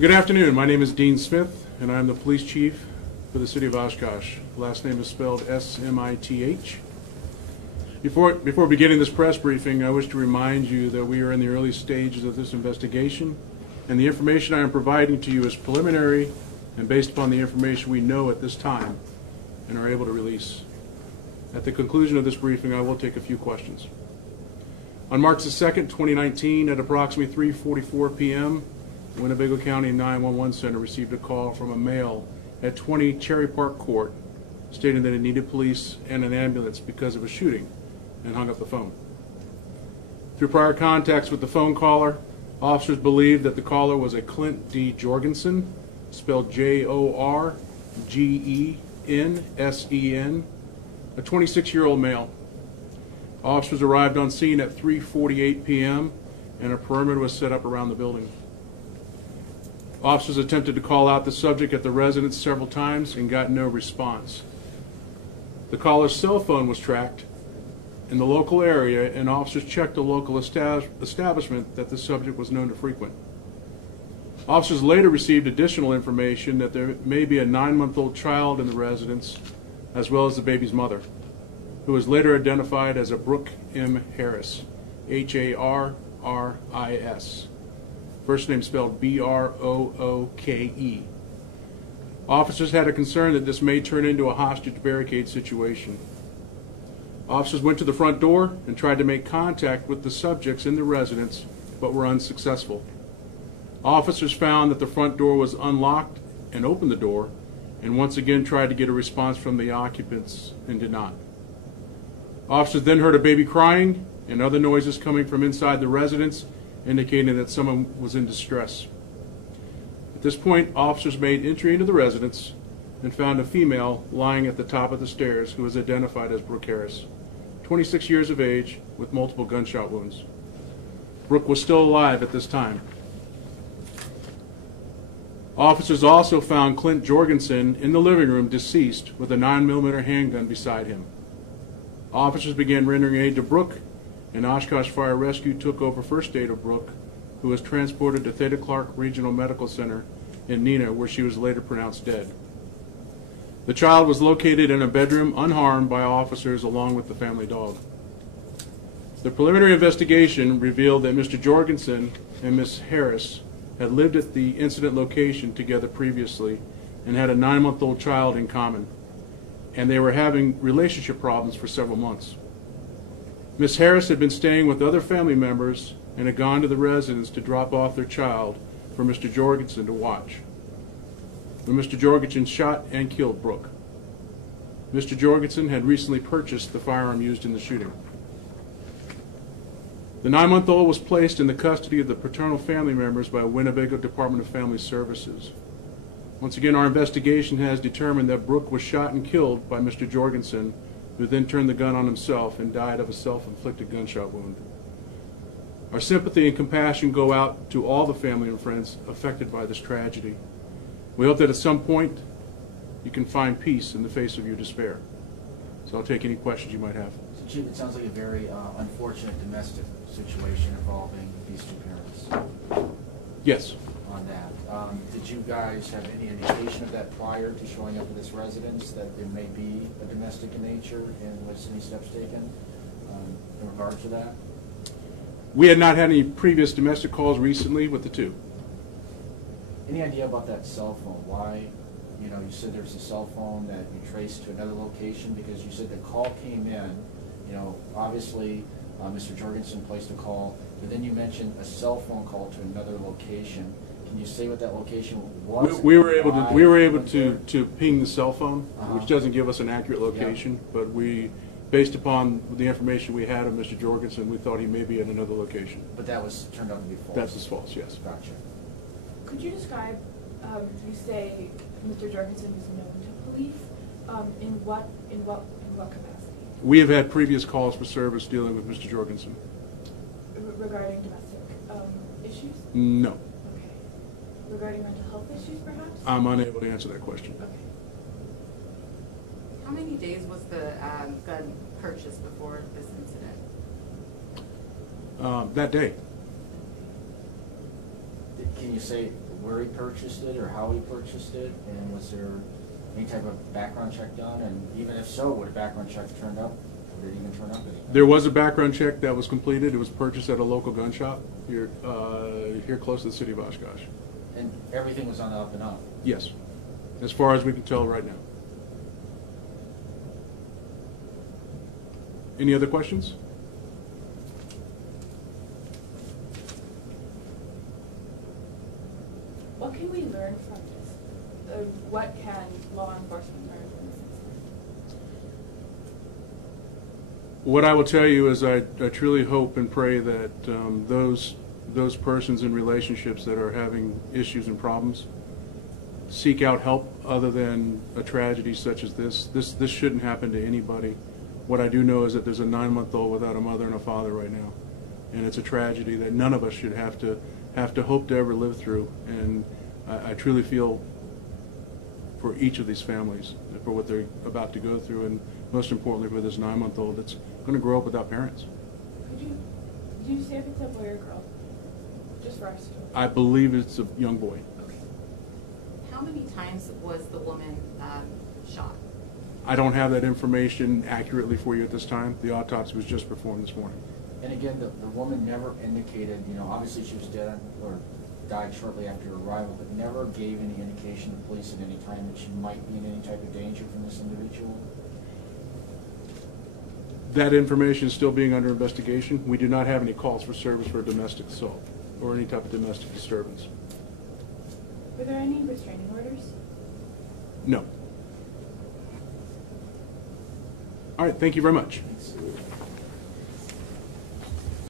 Good afternoon. My name is Dean Smith, and I'm the police chief for the city of Oshkosh. Last name is spelled S-M-I-T-H. Before beginning this press briefing, I wish to remind you that we are in the early stages of this investigation, and the information I am providing to you is preliminary and based upon the information we know at this time and are able to release. At the conclusion of this briefing, I will take a few questions. On March the 2nd, 2019, at approximately 3:44 p.m., the Winnebago County 911 Center received a call from a male at 20 Cherry Park Court stating that it needed police and an ambulance because of a shooting, and hung up the phone. Through prior contacts with the phone caller, officers believed that the caller was a Clint D. Jorgensen, spelled Jorgensen, a 26-year-old male. Officers arrived on scene at 3:48 p.m. and a perimeter was set up around the building. Officers attempted to call out the subject at the residence several times and got no response. The caller's cell phone was tracked in the local area, and officers checked the local establishment that the subject was known to frequent. Officers later received additional information that there may be a 9-month-old child in the residence, as well as the baby's mother, who was later identified as a Brooke M. Harris, Harris. First name spelled Brooke. Officers had a concern that this may turn into a hostage barricade situation. Officers went to the front door and tried to make contact with the subjects in the residence, but were unsuccessful. Officers found that the front door was unlocked and opened the door, and once again tried to get a response from the occupants and did not. Officers then heard a baby crying and other noises coming from inside the residence, indicating that someone was in distress. At this point, officers made entry into the residence and found a female lying at the top of the stairs who was identified as Brooke Harris, 26 years of age, with multiple gunshot wounds. Brooke was still alive at this time. Officers also found Clint Jorgensen in the living room deceased with a 9mm handgun beside him. Officers began rendering aid to Brooke, and Oshkosh Fire Rescue took over first aid of Brooke, who was transported to Theta Clark Regional Medical Center in Neenah, where she was later pronounced dead. The child was located in a bedroom unharmed by officers along with the family dog. The preliminary investigation revealed that Mr. Jorgensen and Ms. Harris had lived at the incident location together previously and had a 9-month-old child in common, and they were having relationship problems for several months. Ms. Harris had been staying with other family members and had gone to the residence to drop off their child for Mr. Jorgensen to watch, when Mr. Jorgensen shot and killed Brooke. Mr. Jorgensen had recently purchased the firearm used in the shooting. The 9-month-old was placed in the custody of the paternal family members by Winnebago Department of Family Services. Once again, our investigation has determined that Brooke was shot and killed by Mr. Jorgensen, who then turned the gun on himself and died of a self-inflicted gunshot wound. Our sympathy and compassion go out to all the family and friends affected by this tragedy. We hope that at some point you can find peace in the face of your despair. So I'll take any questions you might have. So Chief, it sounds like a very unfortunate domestic situation involving these two parents. Yes. On that. Did you guys have any indication of that prior to showing up at this residence, that there may be a domestic in nature, and was any steps taken in regard to that? We had not had any previous domestic calls recently with the two. Any idea about that cell phone? Why, you said there's a cell phone that you traced to another location, because you said the call came in, obviously Mr. Jorgensen placed a call, but then you mentioned a cell phone call to another location. Can you say what that location was? We were able to ping the cell phone, which doesn't give us an accurate location, but we, based upon the information we had of Mr. Jorgensen, we thought he may be at another location. But that was turned out to be false. That was false, yes. Gotcha. Could you describe, you say Mr. Jorgensen is known to police, in what capacity? We have had previous calls for service dealing with Mr. Jorgensen. Regarding domestic issues? No. Okay. Regarding mental health issues, perhaps? I'm unable to answer that question. Okay. How many days was the gun purchased before this incident? That day. Can you say where he purchased it or how he purchased it? And was there any type of background check done? And even if so, would a background check turn up? Did it even turn up anything? There was a background check that was completed. It was purchased at a local gun shop here close to the city of Oshkosh. And everything was on the up and up? Yes, as far as we can tell right now. Any other questions? What can we learn from this? What can law enforcement learn from this incident? What I will tell you is I truly hope and pray that those persons in relationships that are having issues and problems seek out help other than a tragedy such as this. This shouldn't happen to anybody. What I do know is that there's a 9-month-old without a mother and a father right now, and it's a tragedy that none of us should have to hope to ever live through. And I truly feel for each of these families for what they're about to go through, and most importantly for this 9-month-old that's going to grow up without parents. Did you say if it's a boy or girl? Just for us to know. I believe it's a young boy. Okay. How many times was the woman shot? I don't have that information accurately for you at this time. The autopsy was just performed this morning. And again, the woman never indicated, obviously she was dead or died shortly after her arrival, but never gave any indication to police at any time that she might be in any type of danger from this individual? That information is still being under investigation. We do not have any calls for service for domestic assault or any type of domestic disturbance. Were there any restraining orders? No. All right, thank you very much. Thanks.